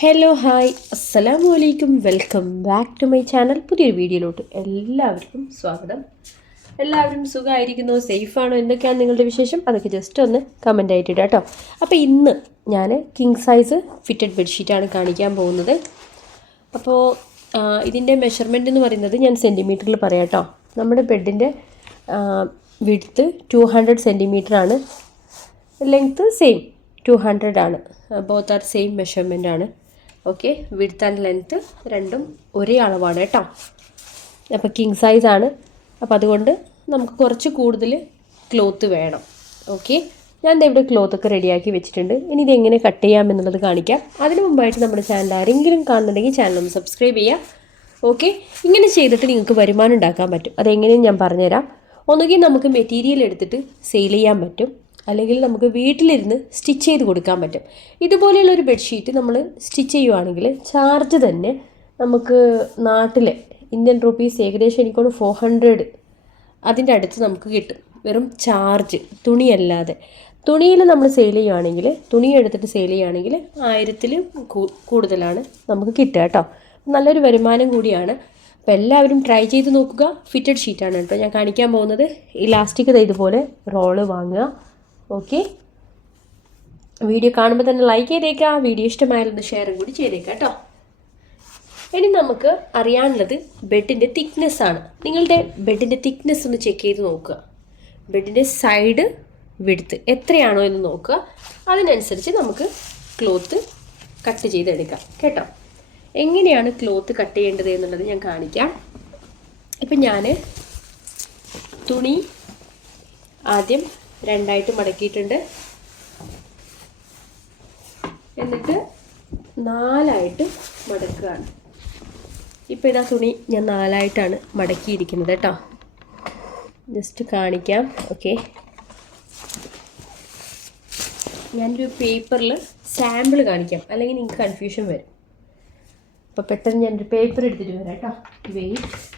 Hello hi അസ്സലാമു അലൈക്കും welcome back to my channel പുതിയൊരു വീഡിയോയിലോട്ട് എല്ലാവർക്കും സ്വാഗതം. എല്ലാവരും സുഖമായിരിക്കുന്നു സേഫാണോ? എന്തൊക്കെയാണ് നിങ്ങളുടെ വിശേഷം? അതൊക്കെ ജസ്റ്റ് ഒന്ന് കമന്റ് ആയിട്ട് ഇടാം കേട്ടോ അപ്പോൾ ഇന്ന് ഞാൻ കിങ് സൈസ് ഫിറ്റഡ് ബെഡ്ഷീറ്റാണ് കാണിക്കാൻ പോകുന്നത്. അപ്പോൾ ഇതിന്റെ മെഷർമെന്റ് എന്ന് പറയുന്നത് ഞാൻ സെന്റിമീറ്ററിൽ പറയാം കേട്ടോ നമ്മുടെ ബെഡിന്റെ വിടുത്ത് ടു ഹൺഡ്രഡ് സെന്റിമീറ്റർ ആണ്. ലെങ്ത്ത് സെയിം ടു ഹൺഡ്രഡ് ആണ്. ബോത്ത് ആർ സെയിം മെഷർമെന്റ് ആണ്. ഓക്കെ വിഡ്ത്ത് ആൻഡ് ലെങ്ത്ത് രണ്ടും ഒരേ അളവാണ് കേട്ടോ. അപ്പോൾ കിങ് സൈസ് ആണ്. അപ്പോൾ അതുകൊണ്ട് നമുക്ക് കുറച്ച് കൂടുതൽ ക്ലോത്ത് വേണം. ഓക്കെ ഞാൻ ഇവിടെ ക്ലോത്ത് ഒക്കെ റെഡിയാക്കി വെച്ചിട്ടുണ്ട്. ഇനി ഇത് എങ്ങനെ കട്ട് ചെയ്യാം എന്നുള്ളത് കാണിക്കാം. അതിന് മുമ്പായിട്ട് നമ്മുടെ ചാനൽ ആരെങ്കിലും കാണുന്നുണ്ടെങ്കിൽ ചാനൽ ഒന്ന് സബ്സ്ക്രൈബ് ചെയ്യുക ഓക്കെ ഇങ്ങനെ ചെയ്തിട്ട് നിങ്ങൾക്ക് വരുമാനം ഉണ്ടാക്കാൻ പറ്റും. അതെങ്ങനെയും ഞാൻ പറഞ്ഞുതരാം. ഒന്നുകിൽ നമുക്ക് മെറ്റീരിയൽ എടുത്തിട്ട് സെയിൽ ചെയ്യാൻ പറ്റും. അല്ലെങ്കിൽ നമുക്ക് വീട്ടിലിരുന്ന് സ്റ്റിച്ച് ചെയ്ത് കൊടുക്കാൻ പറ്റും. ഇതുപോലെയുള്ള ഒരു ബെഡ്ഷീറ്റ് നമ്മൾ സ്റ്റിച്ച് ചെയ്യുവാണെങ്കിൽ ചാർജ് തന്നെ നമുക്ക് നാട്ടിലെ ഇന്ത്യൻ റുപ്പീസ് ഏകദേശം എനിക്കോട് ഫോർ ഹൺഡ്രഡ് അതിന്റെ അടുത്ത് നമുക്ക് കിട്ടും. വെറും ചാർജ് തുണിയല്ലാതെ. തുണിയിൽ നമ്മൾ സെയിൽ ചെയ്യുകയാണെങ്കിൽ തുണി എടുത്തിട്ട് സെയിൽ ചെയ്യുകയാണെങ്കിൽ ആയിരത്തിൽ കൂടുതലാണ് നമുക്ക് കിട്ടുക കേട്ടോ. നല്ലൊരു വരുമാനം കൂടിയാണ്. അപ്പോൾ എല്ലാവരും ട്രൈ ചെയ്ത് നോക്കുക. ഫിറ്റഡ് ഷീറ്റാണ് കേട്ടോ ഞാൻ കാണിക്കാൻ പോകുന്നത്. ഇലാസ്റ്റിക് ഇതുപോലെ റോൾ വാങ്ങുക. ഓക്കെ വീഡിയോ കാണുമ്പോൾ തന്നെ ലൈക്ക് ചെയ്തേക്കുക വീഡിയോ ഇഷ്ടമായാലൊന്ന് ഷെയറും കൂടി ചെയ്തേക്കാം കേട്ടോ ഇനി നമുക്ക് അറിയാനുള്ളത് ബെഡിന്റെ തിക്നെസ് ആണ്. നിങ്ങളുടെ ബെഡിന്റെ തിക്നെസ് ഒന്ന് ചെക്ക് ചെയ്ത് നോക്കുക. ബെഡിന്റെ സൈഡ് വിടുത്ത് എത്രയാണോ എന്ന് നോക്കുക. അതിനനുസരിച്ച് നമുക്ക് ക്ലോത്ത് കട്ട് ചെയ്തെടുക്കാം. കേട്ടോ? എങ്ങനെയാണ് ക്ലോത്ത് കട്ട് ചെയ്യേണ്ടത് എന്നുള്ളത് ഞാൻ കാണിക്കാം. ഇപ്പം ഞാൻ തുണി ആദ്യം രണ്ടായിട്ട് മടക്കിയിട്ടുണ്ട്. എന്നിട്ട് നാലായിട്ട് മടക്കുകയാണ്. ഇപ്പോൾ ഇതാ തുണി ഞാൻ നാലായിട്ടാണ് മടക്കിയിരിക്കുന്നത് കേട്ടോ. ജസ്റ്റ് കാണിക്കാം. ഓക്കെ ഞാനൊരു പേപ്പറിൽ സാമ്പിൾ കാണിക്കാം. അല്ലെങ്കിൽ നിങ്ങൾക്ക് കൺഫ്യൂഷൻ വരും. അപ്പോൾ പെട്ടെന്ന് ഞാനൊരു പേപ്പർ എടുത്തിട്ട് വരാം കേട്ടോ. വെയിറ്റ്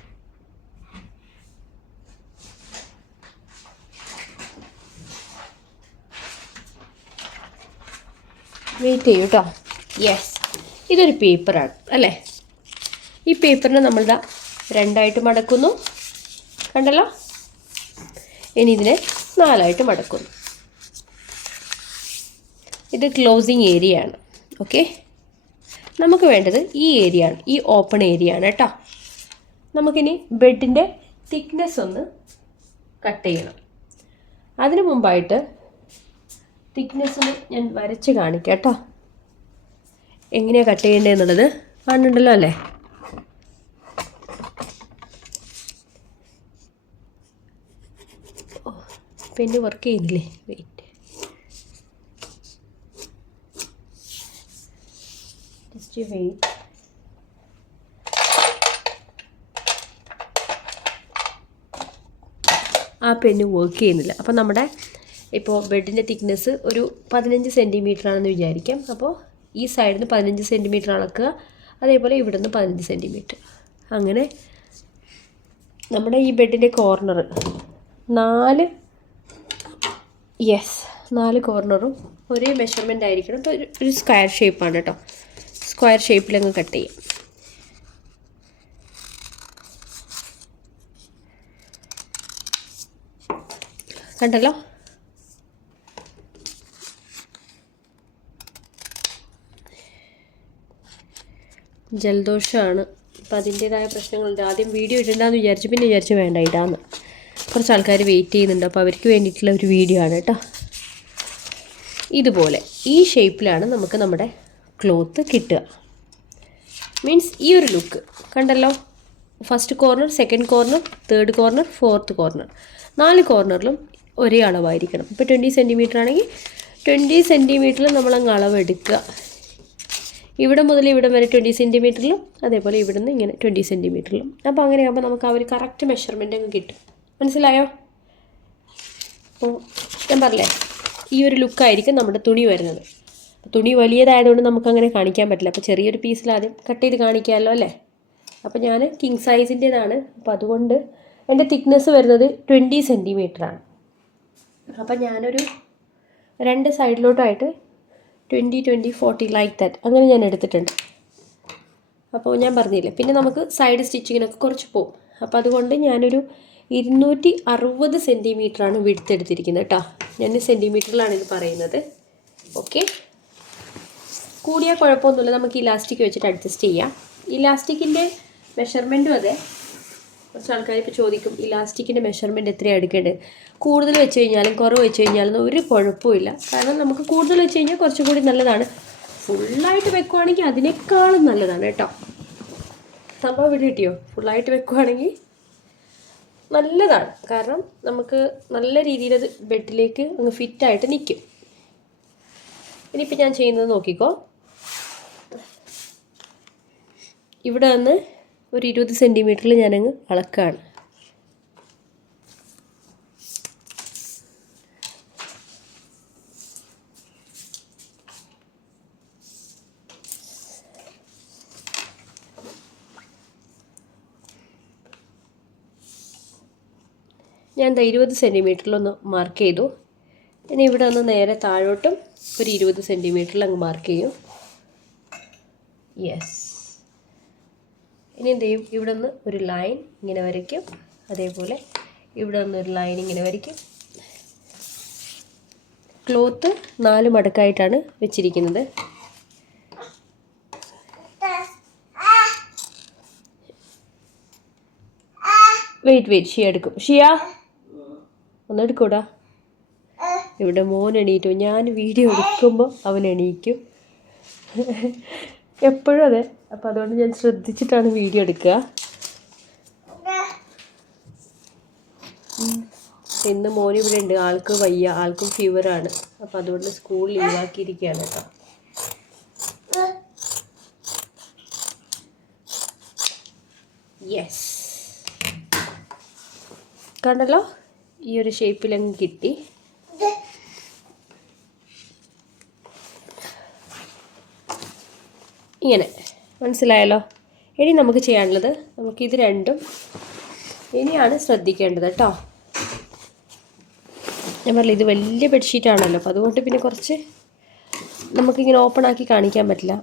വെയിറ്റ് ചെയ്യൂ കേട്ടോ യെസ് ഇതൊരു പേപ്പറാണ് അല്ലേ? ഈ പേപ്പറിനെ നമ്മളിതാ രണ്ടായിട്ട് മടക്കുന്നു. കണ്ടല്ലോ? ഇനി ഇതിനെ നാലായിട്ട് മടക്കുന്നു. ഇത് ക്ലോസിങ് ഏരിയ ആണ് ഓക്കെ നമുക്ക് വേണ്ടത് ഈ ഏരിയ ആണ് ഈ ഓപ്പൺ ഏരിയ ആണ് കേട്ടോ നമുക്കിനി ബെഡിന്റെ തിക്നെസ് ഒന്ന് കട്ട് ചെയ്യണം. അതിനു മുമ്പായിട്ട് തിക്നെസ് ഞാൻ വരച്ച് കാണിക്കാം കേട്ടോ. എങ്ങനെയാണ് കട്ട് ചെയ്യേണ്ടതെന്നുള്ളത് കാണുന്നുണ്ടല്ലോ അല്ലേ? പെന്ന് വർക്ക് ചെയ്യുന്നില്ലേ? വെയിറ്റ് ജസ്റ്റ് വെയിറ്റ് ആ പെന്ന് വർക്ക് ചെയ്യുന്നില്ല. അപ്പോൾ നമ്മുടെ ഇപ്പോൾ ബെഡിന്റെ തിക്നെസ് ഒരു പതിനഞ്ച് സെന്റിമീറ്റർ ആണെന്ന് വിചാരിക്കാം. അപ്പോൾ ഈ സൈഡിൽ നിന്ന് പതിനഞ്ച് സെന്റിമീറ്റർ അളക്കുക. അതേപോലെ ഇവിടെ നിന്ന് പതിനഞ്ച് സെന്റിമീറ്റർ അങ്ങനെ നമ്മുടെ ഈ ബെഡിന്റെ കോർണർ നാല് യെസ് നാല് കോർണറും ഒരേ മെഷർമെന്റ് ആയിരിക്കണം. ഒരു സ്ക്വയർ ഷേപ്പാണ് കേട്ടോ. സ്ക്വയർ ഷേപ്പിലങ്ങ് കട്ട് ചെയ്യാം. കണ്ടല്ലോ? ജലദോഷമാണ്. അപ്പം അതിന്റേതായ പ്രശ്നങ്ങളുണ്ട്. ആദ്യം വീഡിയോ ഇടണ്ടെന്ന് വിചാരിച്ചു. പിന്നെ വിചാരിച്ചു വേണ്ട ഇടാന്ന്. കുറച്ച് ആൾക്കാർ വെയിറ്റ് ചെയ്യുന്നുണ്ട്. അപ്പോൾ അവർക്ക് വേണ്ടിയിട്ടുള്ള ഒരു വീഡിയോ ആണ് കേട്ടോ ഇതുപോലെ ഈ ഷേപ്പിലാണ് നമുക്ക് നമ്മുടെ ക്ലോത്ത് കിട്ടുക. മീൻസ് ഈ ഒരു ലുക്ക് കണ്ടല്ലോ? First corner second corner third corner fourth corner നാല് കോർണറിലും ഒരേ അളവായിരിക്കണം. ഇപ്പോൾ ട്വന്റി സെന്റിമീറ്റർ ആണെങ്കിൽ ട്വന്റി സെന്റിമീറ്ററിൽ നമ്മളങ്ങ് അളവെടുക്കുക. ഇവിടെ മുതൽ ഇവിടെ വരെ ട്വന്റി സെന്റിമീറ്ററിലും അതേപോലെ ഇവിടുന്ന് ഇങ്ങനെ ട്വന്റി സെന്റിമീറ്ററിലും അപ്പോൾ അങ്ങനെയാകുമ്പോൾ നമുക്ക് ആ ഒരു കറക്റ്റ് മെഷർമെന്റ് അങ്ങ് കിട്ടും. മനസ്സിലായോ? അപ്പോൾ ഞാൻ പറഞ്ഞേ ഈ ഒരു ലുക്കായിരിക്കും നമ്മുടെ തുണി വരുന്നത്. തുണി വലിയതായതുകൊണ്ട് നമുക്ക് അങ്ങനെ കാണിക്കാൻ പറ്റില്ല. അപ്പോൾ ചെറിയൊരു പീസിൽ ആദ്യം കട്ട് ചെയ്ത് കാണിക്കാമല്ലോ അല്ലേ? അപ്പോൾ ഞാൻ കിങ് സൈസിന്റേതാണ് അപ്പോൾ അതുകൊണ്ട് എന്റെ തിക്നെസ് വരുന്നത് ട്വന്റി സെന്റിമീറ്ററാണ് അപ്പോൾ ഞാനൊരു രണ്ട് സൈഡിലോട്ടായിട്ട് twenty twenty forty like that അങ്ങനെ ഞാൻ എടുത്തിട്ടുണ്ട്. അപ്പോൾ ഞാൻ പറഞ്ഞില്ലേ പിന്നെ നമുക്ക് സൈഡ് സ്റ്റിച്ചിങ്ങിനൊക്കെ കുറച്ച് പോകും അപ്പോൾ അതുകൊണ്ട് ഞാനൊരു ഇരുന്നൂറ്റി അറുപത് സെന്റിമീറ്ററാണ് വിടുത്തെടുത്തിരിക്കുന്നത് കേട്ടോ. ഞാൻ സെന്റിമീറ്ററിലാണ് ഇത് പറയുന്നത്. ഓക്കെ കൂടിയാൽ കുഴപ്പമൊന്നുമില്ല. നമുക്ക് ഇലാസ്റ്റിക് വെച്ചിട്ട് അഡ്ജസ്റ്റ് ചെയ്യാം. ഇലാസ്റ്റിക്കിന്റെ മെഷർമെന്റും അതെ. കുറച്ച് ആൾക്കാർ ഇപ്പോൾ ചോദിക്കും ഇലാസ്റ്റിക്കിന്റെ മെഷർമെന്റ് എത്രയാണ് എടുക്കേണ്ടത്? കൂടുതൽ വെച്ച് കഴിഞ്ഞാലും കുറവ് വെച്ച് കഴിഞ്ഞാലും ഒരു കുഴപ്പമില്ല കാരണം നമുക്ക് കൂടുതൽ വെച്ച് കഴിഞ്ഞാൽ കുറച്ചും കൂടി നല്ലതാണ്. ഫുള്ളായിട്ട് വെക്കുവാണെങ്കിൽ അതിനേക്കാളും നല്ലതാണ് കേട്ടോ. സംഭവം ഇവിടെ കിട്ടിയോ? ഫുള്ളായിട്ട് വെക്കുവാണെങ്കിൽ നല്ലതാണ്. കാരണം നമുക്ക് നല്ല രീതിയിൽ അത് ബെഡിലേക്ക് അങ്ങ് ഫിറ്റായിട്ട് നിൽക്കും ഇനിയിപ്പോൾ ഞാൻ ചെയ്യുന്നത് നോക്കിക്കോ. ഇവിടെ നിന്ന് ഒരു ഇരുപത് സെന്റിമീറ്ററിൽ ഞാനങ്ങ് അളക്കാണ്. ഞാൻ ഇരുപത് സെന്റിമീറ്ററിലൊന്ന് മാർക്ക് ചെയ്തു. ഇനി ഇവിടെ ഒന്ന് നേരെ താഴോട്ടും ഒരു ഇരുപത് സെന്റിമീറ്ററിൽ അങ്ങ് മാർക്ക് ചെയ്യും. യെസ് ഇനി എന്ത് ചെയ്യും ഇവിടെ നിന്ന് ഒരു ലൈൻ ഇങ്ങനെ വരയ്ക്കും. അതേപോലെ ഇവിടെ നിന്ന് ഒരു ലൈൻ ഇങ്ങനെ വരയ്ക്കും. ക്ലോത്ത് നാല് മടക്കായിട്ടാണ് വെച്ചിരിക്കുന്നത്. വെയിറ്റ് വെയിറ്റ് ഷിയ എടുക്കും. ഷിയ ഒന്ന് എടുക്കൂടാ? ഇവിടെ മോൻ എണീറ്റു. ഞാൻ വീഡിയോ എടുക്കുമ്പോൾ അവൻ എണീക്കും. എപ്പോഴും അതെ. അപ്പം അതുകൊണ്ട് ഞാൻ ശ്രദ്ധിച്ചിട്ടാണ് വീഡിയോ എടുക്കുക. ഇന്ന് മോൻ ഇവിടെ ഉണ്ട്. ആൾക്ക് വയ്യ. ആൾക്കും ഫീവറാണ് അപ്പം അതുകൊണ്ട് സ്കൂൾ ലീവാക്കിയിരിക്കുകയാണ് കേട്ടോ. യെസ് കണ്ടല്ലോ? ഈ ഒരു ഷേപ്പിലങ്ങ് കിട്ടി. ഇങ്ങനെ. മനസ്സിലായല്ലോ? ഇനി നമുക്ക് ചെയ്യാനുള്ളത് നമുക്ക് ഇത് രണ്ടും ഇനിയാണ് ശ്രദ്ധിക്കേണ്ടത് കേട്ടോ. ഞാൻ പറഞ്ഞില്ല ഇത് വലിയ ബെഡ്ഷീറ്റാണല്ലോ അപ്പോൾ അതുകൊണ്ട് പിന്നെ കുറച്ച് നമുക്കിങ്ങനെ ഓപ്പൺ ആക്കി കാണിക്കാൻ പറ്റില്ല.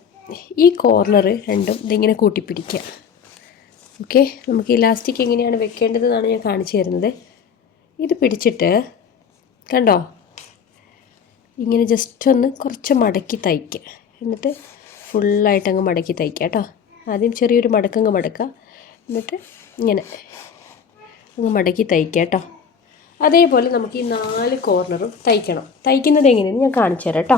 ഈ കോർണർ രണ്ടും ഇതിങ്ങനെ കൂട്ടിപ്പിടിക്കുക. ഓക്കെ നമുക്ക് ഇലാസ്റ്റിക് എങ്ങനെയാണ് വെക്കേണ്ടതെന്നാണ് ഞാൻ കാണിച്ചു തരുന്നത്. ഇത് പിടിച്ചിട്ട് കണ്ടോ? ഇങ്ങനെ ജസ്റ്റ് ഒന്ന് കുറച്ച് മടക്കി തയ്ക്കുക. എന്നിട്ട് ഫുള്ളായിട്ട് അങ്ങ് മടക്കി തയ്ക്കുക കേട്ടോ. ആദ്യം ചെറിയൊരു മടക്കങ്ങ് മടക്കുക. എന്നിട്ട് ഇങ്ങനെ അങ്ങ് മടക്കി തയ്ക്കുക കേട്ടോ. അതേപോലെ നമുക്ക് ഈ നാല് കോർണറും തയ്ക്കണം. തയ്ക്കുന്നത് എങ്ങനെയെന്ന് ഞാൻ കാണിച്ചു തരാം കേട്ടോ.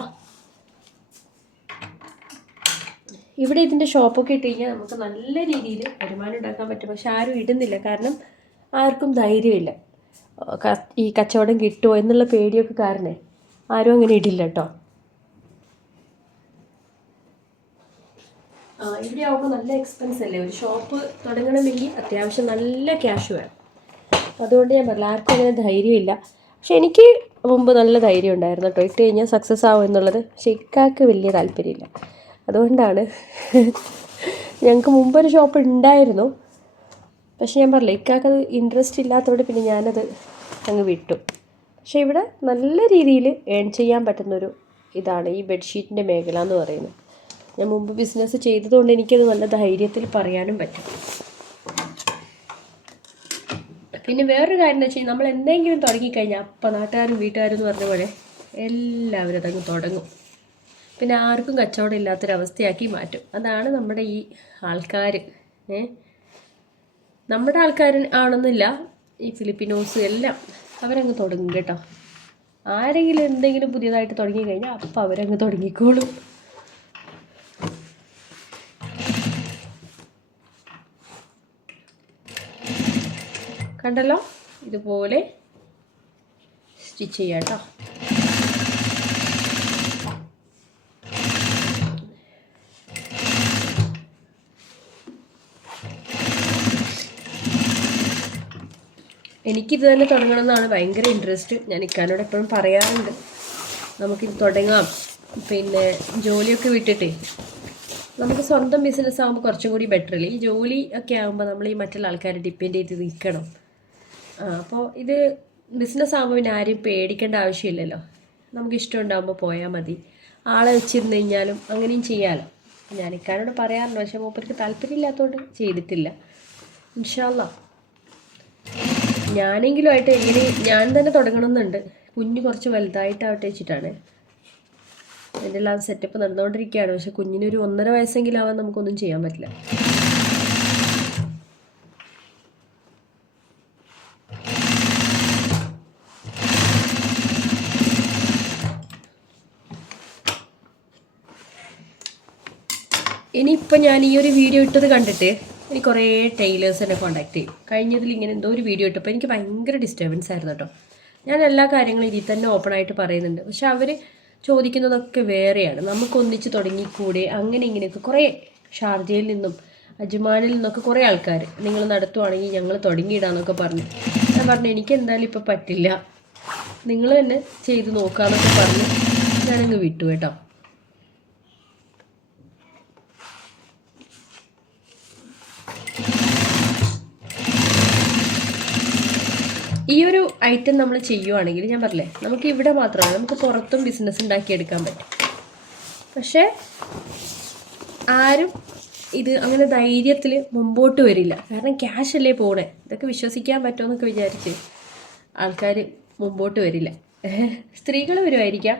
ഇവിടെ ഇതിന്റെ ഷോപ്പൊക്കെ ഇട്ട് കഴിഞ്ഞാൽ നമുക്ക് നല്ല രീതിയിൽ വരുമാനം ഉണ്ടാക്കാൻ പറ്റും. പക്ഷെ ആരും ഇടുന്നില്ല. കാരണം ആർക്കും ധൈര്യമില്ല. ഈ കച്ചവടം കിട്ടുമോ എന്നുള്ള പേടിയൊക്കെ കാരണേ ആരും അങ്ങനെ ഇടില്ല കേട്ടോ. ഇവിടെ ആവുമ്പോൾ നല്ല എക്സ്പെൻസ് അല്ലേ? ഒരു ഷോപ്പ് തുടങ്ങണമെങ്കിൽ അത്യാവശ്യം നല്ല ക്യാഷ് വേണം. അതുകൊണ്ട് ഞാൻ പറഞ്ഞു അങ്ങനെ ധൈര്യമില്ല. പക്ഷെ എനിക്ക് മുമ്പ് നല്ല ധൈര്യം ഉണ്ടായിരുന്നു കേട്ടോ. ഇട്ട് കഴിഞ്ഞാൽ സക്സസ് ആവും എന്നുള്ളത്. പക്ഷെ ഇക്കാക്ക് വലിയ താല്പര്യമില്ല. അതുകൊണ്ടാണ് ഞങ്ങൾക്ക് മുമ്പൊരു ഷോപ്പ് ഉണ്ടായിരുന്നു. പക്ഷെ ഞാൻ പറഞ്ഞില്ല ഇക്കാക്കത് ഇൻട്രസ്റ്റ് ഇല്ലാത്തതുകൊണ്ട് പിന്നെ ഞാനത് അങ്ങ് വിട്ടു. പക്ഷേ ഇവിടെ നല്ല രീതിയിൽ ഏൺ ചെയ്യാൻ പറ്റുന്നൊരു ഇതാണ് ഈ ബെഡ്ഷീറ്റിന്റെ മേഖല എന്ന് പറയുന്നത്. ഞാൻ മുമ്പ് ബിസിനസ് ചെയ്തതുകൊണ്ട് എനിക്കത് നല്ല ധൈര്യത്തിൽ പറയാനും പറ്റും. പിന്നെ വേറൊരു കാര്യം എന്ന് വെച്ച് കഴിഞ്ഞാൽ നമ്മൾ എന്തെങ്കിലും തുടങ്ങിക്കഴിഞ്ഞാൽ അപ്പം നാട്ടുകാരും വീട്ടുകാരും എന്ന് പറഞ്ഞ പോലെ എല്ലാവരും അതങ്ങ് തുടങ്ങും. പിന്നെ ആർക്കും കച്ചവടം ഇല്ലാത്തൊരവസ്ഥയാക്കി മാറ്റും. അതാണ് നമ്മുടെ ഈ ആൾക്കാർ ഏ? നമ്മുടെ ആൾക്കാർ ആണെന്നില്ല ഈ ഫിലിപ്പിനോസ് എല്ലാം അവരങ്ങ് തുടങ്ങും കേട്ടോ. ആരെങ്കിലും എന്തെങ്കിലും പുതിയതായിട്ട് തുടങ്ങി കഴിഞ്ഞാൽ അപ്പം അവരങ്ങ് തുടങ്ങിക്കോളും. കണ്ടല്ലോ? ഇതുപോലെ സ്റ്റിച്ച് ചെയ്യാം കേട്ടോ. എനിക്കിത് തന്നെ തുടങ്ങണമെന്നാണ് ഭയങ്കര ഇൻട്രസ്റ്റ് ഞാൻ ഇക്കാനോട് എപ്പോഴും പറയാറുണ്ട്. നമുക്കിത് തുടങ്ങാം. പിന്നെ ജോലിയൊക്കെ വിട്ടിട്ടേ നമുക്ക് സ്വന്തം ബിസിനസ് ആകുമ്പോൾ കുറച്ചും കൂടി ബെറ്റർ അല്ലേ? ഈ ജോലി ഒക്കെ ആകുമ്പോൾ നമ്മൾ ഈ മറ്റുള്ള ആൾക്കാരെ ഡിപ്പെൻഡ് ചെയ്ത് നിൽക്കണം അപ്പോൾ ഇത് ബിസിനസ് ആകുമ്പോൾ പിന്നെ ആരെയും പേടിക്കേണ്ട ആവശ്യമില്ലല്ലോ. നമുക്ക് ഇഷ്ടം ഉണ്ടാകുമ്പോൾ പോയാൽ മതി. ആളെ വെച്ചിരുന്ന് കഴിഞ്ഞാലും അങ്ങനെയും ചെയ്യാമല്ലോ ഞാൻ ഇക്കാനോട് പറയാറുണ്ട് പക്ഷേ മൂപ്പർക്ക് താല്പര്യമില്ലാത്തതുകൊണ്ട് ചെയ്തിട്ടില്ല. ഇൻഷാല്ല ഞാനെങ്കിലുമായിട്ട് ഇങ്ങനെ ഞാൻ തന്നെ തുടങ്ങണമെന്നുണ്ട്. കുഞ്ഞ് കുറച്ച് വലുതായിട്ടാവട്ടെ വെച്ചിട്ടാണ്. എന്റെ എല്ലാം സെറ്റപ്പ് നടന്നുകൊണ്ടിരിക്കുകയാണ്. പക്ഷെ കുഞ്ഞിനൊരു ഒന്നര വയസ്സെങ്കിലും ആവാൻ നമുക്കൊന്നും ചെയ്യാൻ പറ്റില്ല. ഇനിയിപ്പോൾ ഞാൻ ഈ ഒരു വീഡിയോ ഇട്ടത് കണ്ടിട്ട് എനിക്ക് കുറേ ടൈലേഴ്സ് എന്നെ കോൺടാക്ട് ചെയ്യും. കഴിഞ്ഞതിൽ ഇങ്ങനെ എന്തോ ഒരു വീഡിയോ ഇട്ടപ്പോൾ എനിക്ക് ഭയങ്കര ഡിസ്റ്റർബൻസ് ആയിരുന്നു കേട്ടോ. ഞാൻ എല്ലാ കാര്യങ്ങളും ഇതിൽ തന്നെ ഓപ്പൺ ആയിട്ട് പറയുന്നുണ്ട്. പക്ഷെ അവർ ചോദിക്കുന്നതൊക്കെ വേറെയാണ്. നമുക്ക് ഒന്നിച്ച് തുടങ്ങിക്കൂടെ? അങ്ങനെ ഇങ്ങനെയൊക്കെ കുറേ ഷാർജയിൽ നിന്നും അജ്മാനിൽ നിന്നൊക്കെ കുറേ ആൾക്കാർ നിങ്ങൾ നടത്തുവാണെങ്കിൽ ഞങ്ങൾ തുടങ്ങിയിടാന്നൊക്കെ പറഞ്ഞു. ഞാൻ പറഞ്ഞു എനിക്ക് എന്തായാലും ഇപ്പോൾ പറ്റില്ല. നിങ്ങൾ തന്നെ ചെയ്ത് നോക്കാമെന്നൊക്കെ പറഞ്ഞ് ഞാനങ്ങ് വിട്ടു കേട്ടോ. ഈ ഒരു ഐറ്റം നമ്മൾ ചെയ്യുവാണെങ്കിൽ ഞാൻ പറഞ്ഞേ നമുക്ക് ഇവിടെ മാത്രമല്ല നമുക്ക് പുറത്തും ബിസിനസ് ഉണ്ടാക്കിയെടുക്കാൻ പറ്റും. പക്ഷേ ആരും ഇത് അങ്ങനെ ധൈര്യത്തിൽ മുമ്പോട്ട് വരില്ല. കാരണം ക്യാഷ് അല്ലേ പോണേ. ഇതൊക്കെ വിശ്വസിക്കാൻ പറ്റുമെന്നൊക്കെ വിചാരിച്ച് ആൾക്കാർ മുമ്പോട്ട് വരില്ല. സ്ത്രീകൾ വരുമായിരിക്കാം.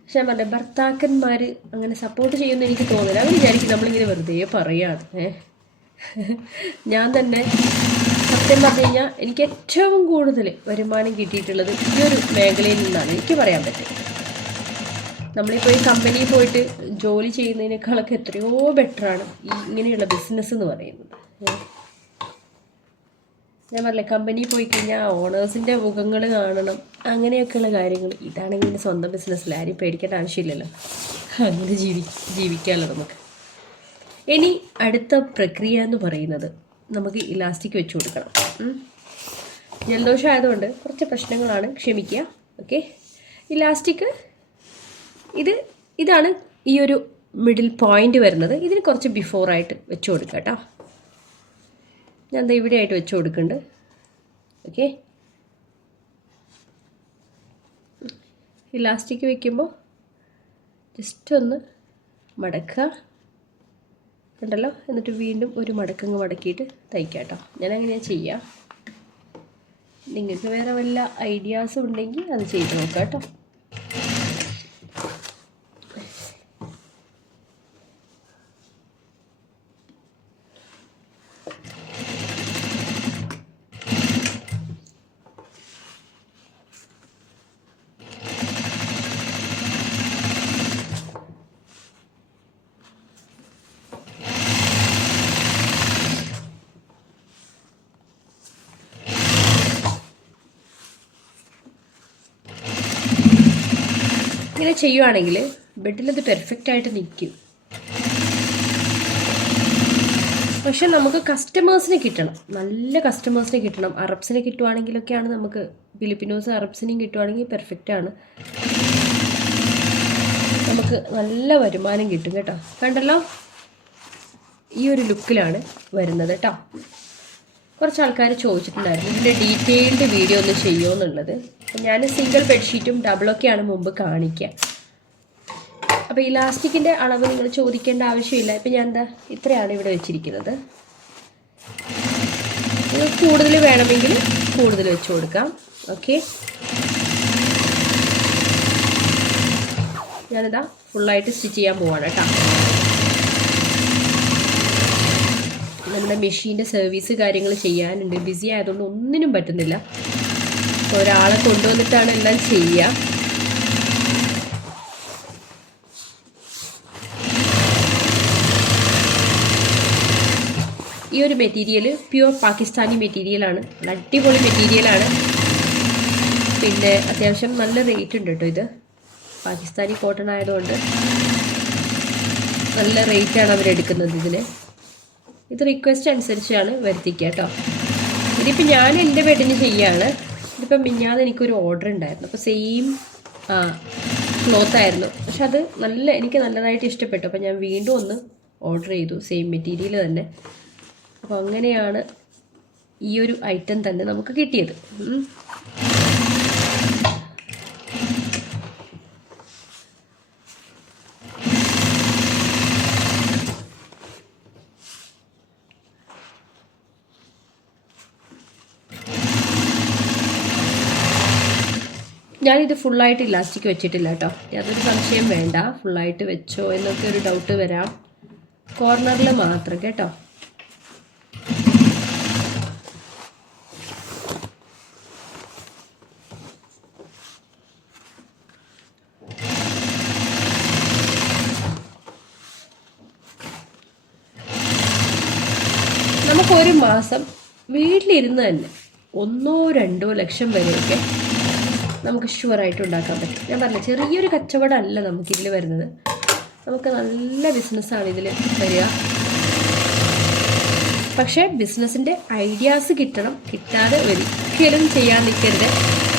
പക്ഷെ ഞാൻ പറഞ്ഞ ഭർത്താക്കന്മാർ അങ്ങനെ സപ്പോർട്ട് ചെയ്യുമെന്ന് എനിക്ക് തോന്നില്ല അവർ വിചാരിക്കും നമ്മളിങ്ങനെ വെറുതെ പറയുകയാണ് ഞാൻ തന്നെ സത്യം പറഞ്ഞു കഴിഞ്ഞാൽ എനിക്ക് ഏറ്റവും കൂടുതൽ വരുമാനം കിട്ടിയിട്ടുള്ളത് ഈ ഒരു മേഖലയിൽ നിന്നാണ്. എനിക്ക് പറയാൻ പറ്റും. നമ്മളിപ്പോൾ ഈ കമ്പനിയിൽ പോയിട്ട് ജോലി ചെയ്യുന്നതിനേക്കാളൊക്കെ എത്രയോ ബെറ്ററാണ് ഈ ഇങ്ങനെയുള്ള ബിസിനസ് എന്ന് പറയുന്നത്. ഞാൻ പറഞ്ഞില്ലേ കമ്പനിയിൽ പോയി കഴിഞ്ഞാൽ ഓണേഴ്സിന്റെ മുഖങ്ങൾ കാണണം അങ്ങനെയൊക്കെയുള്ള കാര്യങ്ങൾ ഇതാണെങ്കിൽ സ്വന്തം ബിസിനസ്സിൽ ആരും പേടിക്കേണ്ട ആവശ്യമില്ലല്ലോ. അങ്ങനെ ജീവി ജീവിക്കാമല്ലോ നമുക്ക്. ഇനി അടുത്ത പ്രക്രിയ എന്ന് പറയുന്നത് നമുക്ക് ഇലാസ്റ്റിക് വെച്ച് കൊടുക്കണം. ജലദോഷം ആയതുകൊണ്ട് കുറച്ച് പ്രശ്നങ്ങളാണ് ക്ഷമിക്കുക. ഓക്കെ. ഇലാസ്റ്റിക് ഇത് ഇതാണ് ഈ ഒരു മിഡിൽ പോയിന്റ് വരുന്നത്. ഇതിന് കുറച്ച് ബിഫോറായിട്ട് വെച്ച് കൊടുക്കുക കേട്ടോ. ഞാൻ എന്താ ഇവിടെ ആയിട്ട് വെച്ച് കൊടുക്കുന്നുണ്ട്. ഓക്കെ. ഇലാസ്റ്റിക് വെക്കുമ്പോൾ ജസ്റ്റ് ഒന്ന് മടക്കുക. ഉണ്ടല്ലോ എന്നിട്ട് വീണ്ടും ഒരു മടക്കങ്ങ് മടക്കിയിട്ട് തയ്ക്കാം കേട്ടോ. ഞാൻ അങ്ങനെയാണ് ചെയ്യാം. നിങ്ങൾക്ക് വേറെ വല്ല ഐഡിയാസും ഉണ്ടെങ്കിൽ അത് ചെയ്ത് നോക്കാം കേട്ടോ. ഇങ്ങനെ ചെയ്യുവാണെങ്കിൽ ബെഡിലത് പെർഫെക്റ്റ് ആയിട്ട് നിൽക്കും. പക്ഷെ നമുക്ക് കസ്റ്റമേഴ്സിനെ കിട്ടണം. നല്ല കസ്റ്റമേഴ്സിനെ കിട്ടണം. അറബ്സിനെ കിട്ടുവാണെങ്കിലൊക്കെയാണ് നമുക്ക് ഫിലിപ്പിനോസ് അറബ്സിനെയും കിട്ടുവാണെങ്കിൽ പെർഫെക്റ്റ് ആണ്. നമുക്ക് നല്ല വരുമാനം കിട്ടും കേട്ടോ. കണ്ടല്ലോ? ഈ ഒരു ലുക്കിലാണ് വരുന്നത് കേട്ടോ. കുറച്ച് ആൾക്കാർ ചോദിച്ചിട്ടുണ്ടായിരുന്നു ഇതിന്റെ ഡീറ്റെയിൽഡ് വീഡിയോ ഒന്ന് ചെയ്യുമോ എന്നുള്ളത് ഞാൻ സിംഗിൾ ബെഡ്ഷീറ്റും ഡബിളൊക്കെയാണ് മുമ്പ് കാണിക്കുക അപ്പോൾ ഇലാസ്റ്റിക്കിന്റെ അളവ് നിങ്ങൾ ചോദിക്കേണ്ട ആവശ്യമില്ല. ഇപ്പം ഞാൻ എന്താ ഇത്രയാണ് ഇവിടെ വെച്ചിരിക്കുന്നത്. കൂടുതൽ വേണമെങ്കിൽ കൂടുതൽ വെച്ച് കൊടുക്കാം. ഓക്കെ. ഞാനിതാ ഫുള്ളായിട്ട് സ്റ്റിച്ച് ചെയ്യാൻ പോവാണ് കേട്ടോ. നമ്മുടെ മെഷീന്റെ സർവീസ് കാര്യങ്ങൾ ചെയ്യാനുണ്ട്. ബിസി ആയതുകൊണ്ട് ഒന്നിനും പറ്റുന്നില്ല. ഒരാളെ കൊണ്ടുവന്നിട്ടാണ് എല്ലാം ചെയ്യുക ഈ ഒരു മെറ്റീരിയൽ പ്യുവർ പാകിസ്ഥാനി മെറ്റീരിയലാണ് അടിപൊളി മെറ്റീരിയലാണ് പിന്നെ അത്യാവശ്യം നല്ല റേറ്റ് ഉണ്ട് കേട്ടോ ഇത്. പാകിസ്ഥാനി കോട്ടൺ ആയതുകൊണ്ട് നല്ല റേറ്റാണ് അവരെടുക്കുന്നത് ഇതിന് ഇത് റിക്വസ്റ്റ് അനുസരിച്ചാണ് വരുത്തിക്കുക കേട്ടോ. ഇതിപ്പോൾ ഞാൻ എന്റെ ബെഡിന് ചെയ്യാണ്. ഇതിപ്പം മിഞ്ഞാന്ന് എനിക്കൊരു ഓർഡർ ഉണ്ടായിരുന്നു. അപ്പോൾ സെയിം ക്ലോത്ത് ആയിരുന്നു. പക്ഷെ അത് നല്ല എനിക്ക് നല്ലതായിട്ട് ഇഷ്ടപ്പെട്ടു. അപ്പോൾ ഞാൻ വീണ്ടും ഒന്ന് ഓർഡർ ചെയ്തു. സെയിം മെറ്റീരിയൽ തന്നെ. അപ്പോൾ അങ്ങനെയാണ് ഈ ഒരു ഐറ്റം തന്നെ നമുക്ക് കിട്ടിയത്. ഞാനിത് ഫുള്ളായിട്ട് ഇലാസ്റ്റിക് വെച്ചിട്ടില്ല കേട്ടോ യാതൊരു സംശയം വേണ്ട. ഫുള്ളായിട്ട് വെച്ചോ എന്നൊക്കെ ഒരു ഡൗട്ട് വരാം. കോർണറിൽ മാത്രം കേട്ടോ. നമുക്കൊരു മാസം വീട്ടിലിരുന്ന് തന്നെ ഒന്നോ രണ്ടോ ലക്ഷം വരെയൊക്കെ നമുക്ക് ഷുവറായിട്ട് ഉണ്ടാക്കാൻ പറ്റും. ഞാൻ പറഞ്ഞ ചെറിയൊരു കച്ചവടമല്ല നമുക്കിതിൽ വരുന്നത്. നമുക്ക് നല്ല ബിസിനസ്സാണ് ഇതിൽ വരിക. പക്ഷേ ബിസിനസ്സിന്റെ ഐഡിയാസ് കിട്ടണം കിട്ടാതെ ഒരിക്കലും ചെയ്യാൻ നിൽക്കരുത്.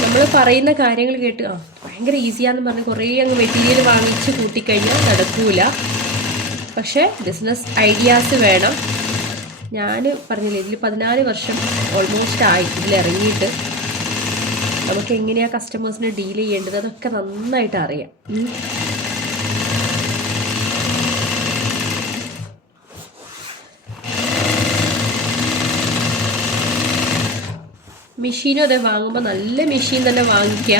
നമ്മൾ പറയുന്ന കാര്യങ്ങൾ കേട്ട് ആ ഭയങ്കര ഈസിയാന്ന് പറഞ്ഞ് കുറേ അങ്ങ് മെറ്റീരിയൽ വാങ്ങിച്ച് കൂട്ടിക്കഴിഞ്ഞാൽ നടക്കൂല. പക്ഷേ ബിസിനസ് ഐഡിയാസ് വേണം. ഞാൻ പറഞ്ഞില്ലേ ഇതിൽ പതിനാല് വർഷം ഓൾമോസ്റ്റ് ആയി ഇതിൽ ഇറങ്ങിയിട്ട്. നമുക്ക് എങ്ങനെയാണ് കസ്റ്റമേഴ്സിനെ ഡീൽ ചെയ്യേണ്ടത്? അതൊക്കെ നന്നായിട്ട് അറിയാം. മെഷീനും അതെ വാങ്ങുമ്പോൾ നല്ല മെഷീൻ തന്നെ വാങ്ങിക്കുക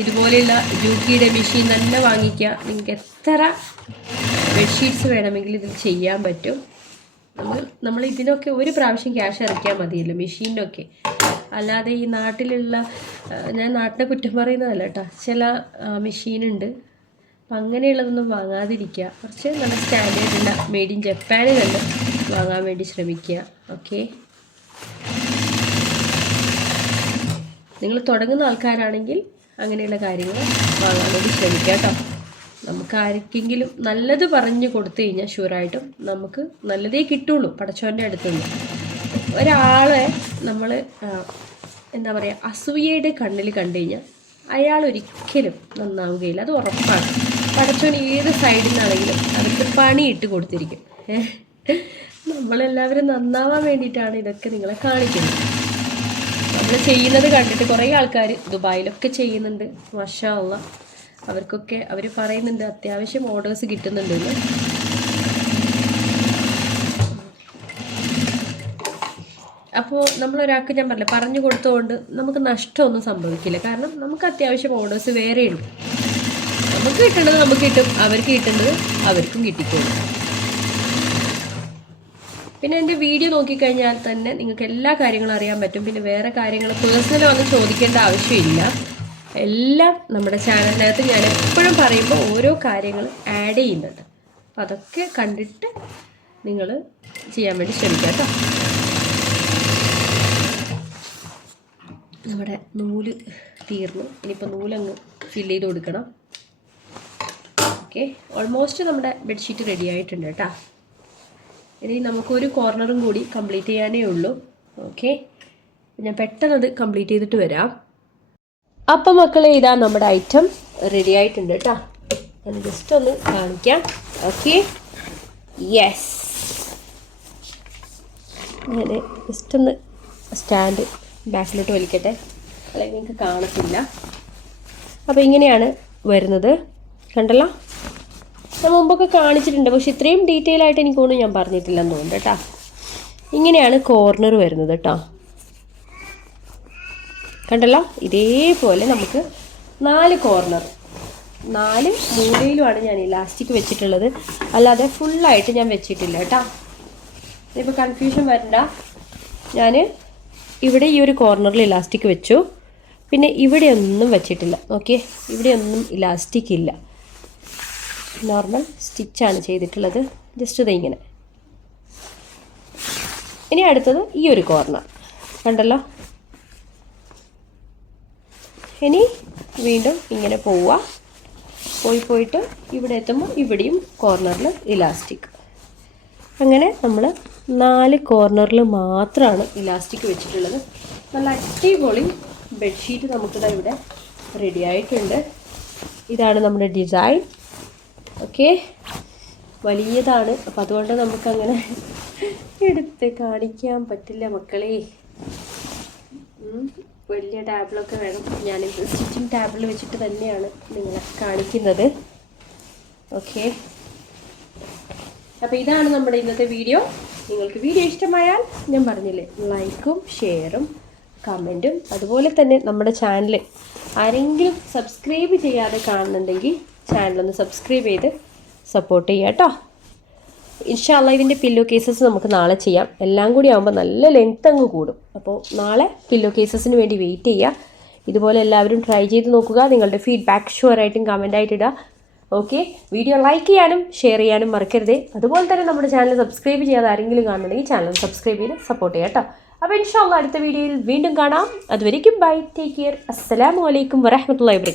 ഇതുപോലെയുള്ള ജൂക്കിയുടെ മെഷീൻ തന്നെ വാങ്ങിക്കുക നിങ്ങൾക്ക് എത്ര ബെഡ്ഷീറ്റ്സ് വേണമെങ്കിൽ ഇതിൽ ചെയ്യാൻ പറ്റും. നമ്മൾ നമ്മൾ ഇതിനൊക്കെ ഒരു പ്രാവശ്യം ക്യാഷ് ഇറക്കിയാൽ മതിയല്ലോ മെഷീനൊക്കെ അല്ലാതെ ഈ നാട്ടിലുള്ള ഞാൻ നാട്ടിനെ കുറ്റം പറയുന്നതല്ല കേട്ടോ. ചില മെഷീനുണ്ട്. അപ്പം അങ്ങനെയുള്ളതൊന്നും വാങ്ങാതിരിക്കുക. കുറച്ച് നല്ല സ്റ്റാൻഡേർഡ് ഉള്ള മെയ്ഡ് ഇൻ ജപ്പാനിൽ തന്നെ വാങ്ങാൻ വേണ്ടി ശ്രമിക്കുക. ഓക്കെ നിങ്ങൾ തുടങ്ങുന്ന ആൾക്കാരാണെങ്കിൽ അങ്ങനെയുള്ള കാര്യങ്ങൾ വാങ്ങാൻ വേണ്ടി ശ്രമിക്കുക കേട്ടോ. നമുക്ക് ആർക്കെങ്കിലും നല്ലത് പറഞ്ഞു കൊടുത്തു കഴിഞ്ഞാൽ ഷുവറായിട്ടും നമുക്ക് നല്ലതേ കിട്ടുള്ളൂ പടച്ചോന്റെ അടുത്തുനിന്ന്. ഒരാളെ നമ്മൾ എന്താ പറയുക അസൂയയുടെ കണ്ണിൽ കണ്ടു കഴിഞ്ഞാൽ അയാൾ ഒരിക്കലും നന്നാവുകയില്ല. അത് ഉറപ്പാണ്. പടച്ചോൻ ഏത് സൈഡിൽ നിന്നാണെങ്കിലും അവർക്ക് പണിയിട്ട് കൊടുത്തിരിക്കും. നമ്മളെല്ലാവരും നന്നാവാൻ വേണ്ടിയിട്ടാണ് ഇതൊക്കെ നിങ്ങളെ കാണിക്കുന്നത്. നമ്മൾ ചെയ്യുന്നത് കണ്ടിട്ട് കുറേ ആൾക്കാർ ദുബായിലൊക്കെ ചെയ്യുന്നുണ്ട്. മഷാ അള്ള. അവർക്കൊക്കെ അവർ പറയുന്നുണ്ട് അത്യാവശ്യം ഓർഡേഴ്സ് കിട്ടുന്നുണ്ടെന്ന് അപ്പോൾ നമ്മളൊരാൾക്ക് ഞാൻ പറഞ്ഞില്ല പറഞ്ഞു കൊടുത്തുകൊണ്ട് നമുക്ക് നഷ്ടമൊന്നും സംഭവിക്കില്ല. കാരണം നമുക്ക് അത്യാവശ്യം ഓർഡേഴ്സ് വേറെ ഇടും. നമുക്ക് കിട്ടേണ്ടത് നമുക്ക് കിട്ടും അവർക്ക് കിട്ടേണ്ടത് അവർക്കും കിട്ടിക്കോളും. പിന്നെ എന്റെ വീഡിയോ നോക്കിക്കഴിഞ്ഞാൽ തന്നെ നിങ്ങൾക്ക് എല്ലാ കാര്യങ്ങളും അറിയാൻ പറ്റും. പിന്നെ വേറെ കാര്യങ്ങൾ പേഴ്സണൽ വന്ന് ചോദിക്കേണ്ട ആവശ്യമില്ല. എല്ലാം നമ്മുടെ ചാനലിനകത്ത് ഞാൻ എപ്പോഴും പറയുമ്പോൾ ഓരോ കാര്യങ്ങൾ ആഡ് ചെയ്യുന്നുണ്ട്. അപ്പം അതൊക്കെ കണ്ടിട്ട് നിങ്ങൾ ചെയ്യാൻ വേണ്ടി ശ്രമിക്കാം കേട്ടോ. നമ്മുടെ നൂൽ തീർന്നു. ഇനിയിപ്പോൾ നൂലങ്ങ് ഫില്ല് ചെയ്ത് കൊടുക്കണം. ഓക്കെ ഓൾമോസ്റ്റ് നമ്മുടെ ബെഡ്ഷീറ്റ് റെഡി ആയിട്ടുണ്ട് കേട്ടോ ഇനി നമുക്കൊരു കോർണറും കൂടി കംപ്ലീറ്റ് ചെയ്യാനേ ഉള്ളൂ. ഓക്കെ ഞാൻ പെട്ടെന്ന് അത് കംപ്ലീറ്റ് ചെയ്തിട്ട് വരാം. അപ്പം മക്കളെ ഇതാ നമ്മുടെ ഐറ്റം റെഡി ആയിട്ടുണ്ട് കേട്ടോ ഞാൻ ജസ്റ്റ് ഒന്ന് കാണിക്കാം. ഓക്കെ യെസ് ഞാൻ ജസ്റ്റ് ഒന്ന് സ്റ്റാൻഡ് ബാക്കിലോട്ട് വലിക്കട്ടെ. അല്ലെങ്കിൽ നിങ്ങൾക്ക് കാണത്തില്ല. അപ്പോൾ ഇങ്ങനെയാണ് വരുന്നത്. കണ്ടല്ലോ? ഞാൻ മുമ്പൊക്കെ കാണിച്ചിട്ടുണ്ട്. പക്ഷെ ഇത്രയും ഡീറ്റെയിൽ ആയിട്ട് എനിക്കൊന്നും ഞാൻ പറഞ്ഞിട്ടില്ലെന്ന് തോന്നുന്നു കേട്ടോ. ഇങ്ങനെയാണ് കോർണർ വരുന്നത് കേട്ടോ. കണ്ടല്ലോ? ഇതേപോലെ നമുക്ക് നാല് കോർണർ നാല് മൂലയിലുമാണ് ഞാൻ ഇലാസ്റ്റിക് വെച്ചിട്ടുള്ളത്. അല്ലാതെ ഫുള്ളായിട്ട് ഞാൻ വെച്ചിട്ടില്ല കേട്ടോ. ഇപ്പോൾ കൺഫ്യൂഷൻ വരണ്ട. ഞാൻ ഇവിടെ ഈ ഒരു കോർണറിൽ ഇലാസ്റ്റിക് വെച്ചു. പിന്നെ ഇവിടെയൊന്നും വെച്ചിട്ടില്ല. ഓക്കെ ഇവിടെയൊന്നും ഇലാസ്റ്റിക് ഇല്ല. നോർമൽ സ്റ്റിച്ചാണ് ചെയ്തിട്ടുള്ളത്. ജസ്റ്റ് ഇത് ഇങ്ങനെ. ഇനി അടുത്തത് ഈ ഒരു കോർണർ കണ്ടല്ലോ? ഇനി വീണ്ടും ഇങ്ങനെ പോവുക. പോയി പോയിട്ട് ഇവിടെ എത്തുമ്പോൾ ഇവിടെയും കോർണറിൽ ഇലാസ്റ്റിക് അങ്ങനെ നമ്മൾ നാല് കോർണറിൽ മാത്രമാണ് ഇലാസ്റ്റിക് വെച്ചിട്ടുള്ളത്. നല്ല അടിപൊളി ബെഡ്ഷീറ്റ് നമുക്കിതാ ഇവിടെ റെഡി ആയിട്ടുണ്ട്. ഇതാണ് നമ്മുടെ ഡിസൈൻ ഓക്കെ വലിയതാണ്. അപ്പം അതുകൊണ്ട് നമുക്കങ്ങനെ എടുത്ത് കാണിക്കാൻ പറ്റില്ല മക്കളെ. വലിയ ടാബിളൊക്കെ വേണം. ഞാൻ സ്റ്റിച്ചിങ് ടാബിൾ വെച്ചിട്ട് തന്നെയാണ് നിങ്ങളെ കാണിക്കുന്നത്. ഓക്കെ അപ്പോൾ ഇതാണ് നമ്മുടെ ഇന്നത്തെ വീഡിയോ നിങ്ങൾക്ക് വീഡിയോ ഇഷ്ടമായാൽ ഞാൻ പറഞ്ഞില്ലേ ലൈക്കും ഷെയറും കമന്റും അതുപോലെ തന്നെ നമ്മുടെ ചാനൽ ആരെങ്കിലും സബ്സ്ക്രൈബ് ചെയ്യാതെ കാണുന്നുണ്ടെങ്കിൽ ചാനലൊന്ന് സബ്സ്ക്രൈബ് ചെയ്ത് സപ്പോർട്ട് ചെയ്യുക കേട്ടോ ഇൻഷാല്ല ഇതിന്റെ പില്ലോ കേസസ് നമുക്ക് നാളെ ചെയ്യാം. എല്ലാം കൂടി ആകുമ്പോൾ നല്ല ലെങ്ത് അങ്ങ് കൂടും. അപ്പോൾ നാളെ പില്ലോ കേസസിന് വേണ്ടി വെയിറ്റ് ചെയ്യുക. ഇതുപോലെ എല്ലാവരും ട്രൈ ചെയ്ത് നോക്കുക. നിങ്ങളുടെ ഫീഡ്ബാക്ക് ഷുവറായിട്ടും കമന്റായിട്ടിടുക ഓക്കെ വീഡിയോ ലൈക്ക് ചെയ്യാനും ഷെയർ ചെയ്യാനും മറക്കരുതേ. അതുപോലെ തന്നെ നമ്മുടെ ചാനൽ സബ്സ്ക്രൈബ് ചെയ്യാതെ ആരെങ്കിലും കാണുന്നുണ്ടെങ്കിൽ ചാനൽ സബ്സ്ക്രൈബ് ചെയ്ത് സപ്പോർട്ട് ചെയ്യാം കേട്ടോ. അപ്പോൾ ഇൻഷാല്ല അടുത്ത വീഡിയോയിൽ വീണ്ടും കാണാം. അതുവരേക്കും ബൈ ടേക്ക് കെയർ അസ്സലാമു അലൈക്കും വരഹമത്തുള്ളി വബറകാതുഹു